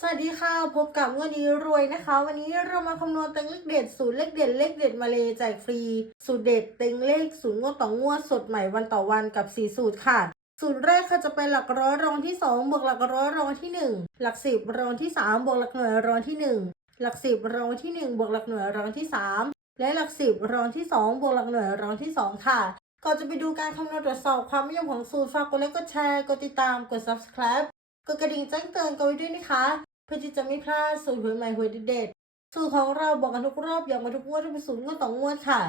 สวัสดีค่ะ พบกับเงินดีรวยนะคะ วันนี้เรามาคำนวณเต็งเลขเด็ดสูตรเลขเด็ดเลขเด็ดมาเลยแจกฟรี สูตรเด็ดเต็งเลขศูนย์งวดต่องวดสดใหม่วันต่อวันกับ 4 สูตรค่ะ สูตรแรกค่ะจะเป็นหลักร้อยรองที่ 2 บวกหลักร้อยรองที่ 1 หลักสิบรองที่ 3 บวกหลักหน่วยรองที่ 1 หลักสิบรองที่ 1 บวกหลักหน่วยรองที่ 3 และหลักสิบรองที่ 2 บวกหลักหน่วยรองที่ 2 ค่ะก่อนจะไปดูการคำนวณตรวจสอบความนิยมของสูตรฝากกดไลค์กดแชร์กดติดตามกด subscribe กดกระดิ่งแจ้งเตือนกันไว้ด้วยนะคะ เพื่อที่จะไม่พลาดสูตรหวยใหม่หวยเด็ดๆสูตรของเราบอกกันทุกรอบอย่างมาทุกงวดที่เป็นสูตรงวดต่องวดค่ะ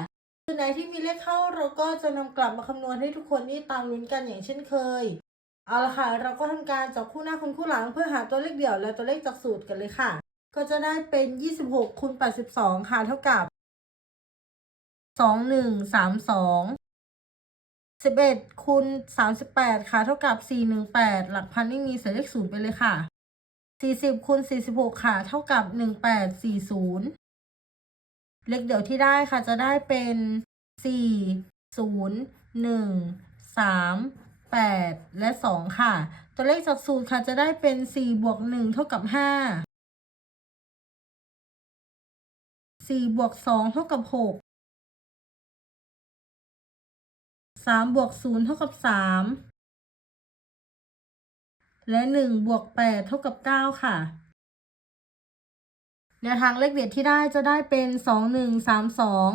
สูตรไหนที่มีเลขเข้าเราก็จะนำกลับมาคำนวณให้ทุกคนได้ตามลุ้นกันอย่างเช่นเคย เอาละค่ะ เราก็ทำการจับคู่หน้าคูณคู่หลังเพื่อหาตัวเลขเดี่ยวและตัวเลขจากสูตรกันเลยค่ะ ก็จะได้เป็น 26คูณ82 ค่ะเท่ากับ 2132 สิบเอ็ดคูณสามสิบแปดค่ะ เท่ากับสี่หนึ่งแปดหลักพันไม่มีเศษเลขศูนย์ไปเลยค่ะสี่สิบคูณสี่สิบหกค่ะ เท่ากับหนึ่งแปดสี่ศูนย์เลขเดี่ยวที่ได้ค่ะจะได้เป็นสี่ศูนย์หนึ่งสามแปดและสองค่ะ ตัวเลขจากสูตรค่ะจะได้เป็นสี่บวกหนึ่งเท่ากับห้าสี่บวกสองเท่ากับหก สามบวกศูนย์เท่ากับสามและหนึ่งบวกแปดเท่ากับเก้าค่ะแนวทางเลขเด็ดที่ได้จะได้เป็นสองหนึ่งสามสอง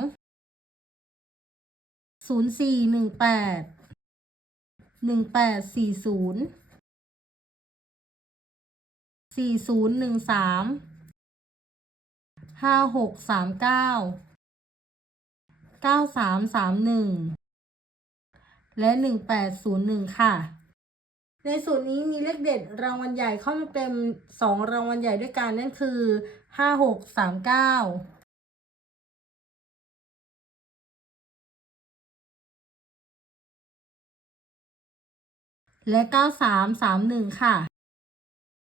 ศูนย์สี่หนึ่งแปดหนึ่งแปดสี่ศูนย์สี่ศูนย์หนึ่งสามห้าหกสามเก้าเก้าสามสามหนึ่ง และ 1801 ค่ะ ในสูตรนี้มีเลขเด็ดรางวัลใหญ่เข้ามาเต็ม2รางวัลใหญ่ด้วยกันนั่นคือ 5639และ 9331 ค่ะ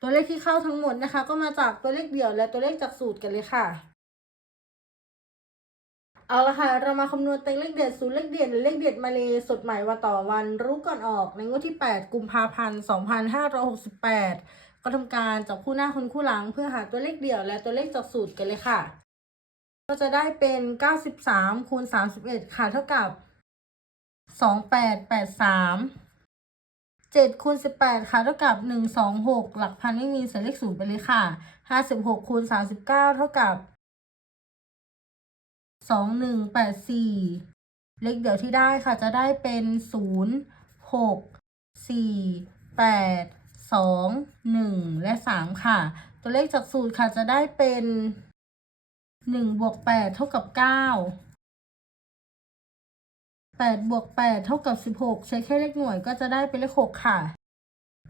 ตัวเลขที่เข้าทั้งหมดนะคะ ก็มาจากตัวเลขเดี่ยวและตัวเลขจากสูตรกันเลยค่ะ เอาละค่ะ เรามาคำนวณเต็งเลขเด็ดสูตรเลขเด็ดและเลขเด็ดมาเลยสดใหม่วันต่อวันรู้ก่อนออกในงวดที่ 8 กุมภาพันธ์2568 ก็ทำการจับคู่หน้าคนคู่หลังเพื่อหาตัวเลขเดี่ยวและตัวเลขจากสูตรกันเลยค่ะ ก็จะได้เป็น 93คูณ31 ค่ะ เท่ากับ 2883 7คูณ18 ค่ะ เท่ากับ 126 หลักพันไม่มีเศษเลขศูนย์ไปเลยค่ะ 56คูณ39 เท่ากับ สองหนึ่งแปดสี่เลขเดี๋ยวที่ได้ค่ะจะได้เป็นศูนย์หกสี่แปดสองหนึ่งและสามค่ะ ตัวเลขจากสูตรค่ะจะได้เป็นหนึ่งบวกแปดเท่ากับเก้าแปดบวกแปดเท่ากับสิบหกใช้แค่เลขหน่วยก็จะได้เป็นเลขหกค่ะ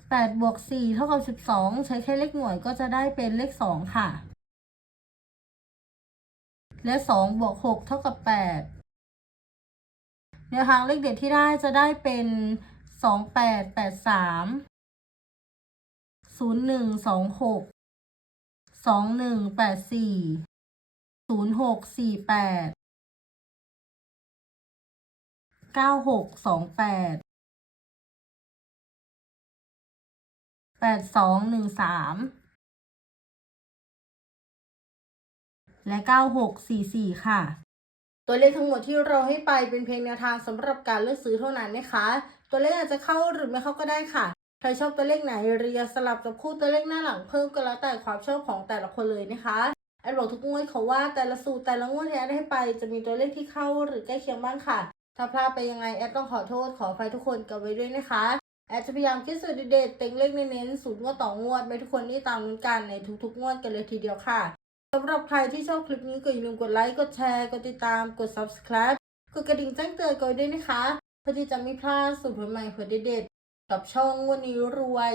แปดบวกสี่เท่ากับสิบสองใช้แค่เลขหน่วยก็จะได้เป็นเลขสองค่ะ และสองบวกหกเท่ากับแปดแนวทางเลขเด็ดที่ได้จะได้เป็นสองแปดแปดสามศูนย์หนึ่งสองหกสองหนึ่งแปดสี่ศูนย์หกสี่แปดเก้าหกสองแปดแปดสองหนึ่งสาม และ 9644 ค่ะ ตัวเลขทั้งหมดที่เราให้ไปเป็นเพียงแนวทางสำหรับการเลือกซื้อเท่านั้นนะคะ ตัวเลขอาจจะเข้าหรือไม่เข้าก็ได้ค่ะใครชอบตัวเลขไหนเรียสลับกับคู่ตัวเลขหน้าหลังเพิ่มก็แล้วแต่ความชอบของแต่ละคนเลยนะคะแอดบอกทุกงวดเขาว่าแต่ละสูตรแต่ละงวดที่แอดให้ไปจะมีตัวเลขที่เข้าหรือใกล้เคียงบ้างค่ะ ถ้าพลาดไปยังไงแอดต้องขอโทษขออภัยทุกคนกันไว้ด้วยนะคะ แอดจะพยายามคิดสูตรเด็ดเต็งเลขเน้นๆสูตรงวดต่องวดไปทุกคนที่ตามลุ้นกันในทุกๆงวดกันเลยทีเดียวค่ะ สำหรับใครที่ชอบคลิปนี้ก็อย่าลืมกดไลค์ กดแชร์ กดติดตาม กด subscribe กดกระดิ่งแจ้งเตือนกันด้วยนะคะ เพื่อที่จะไม่พลาดสูตรใหม่ๆเผื่อเด็ดๆกับช่องวันนี้รวย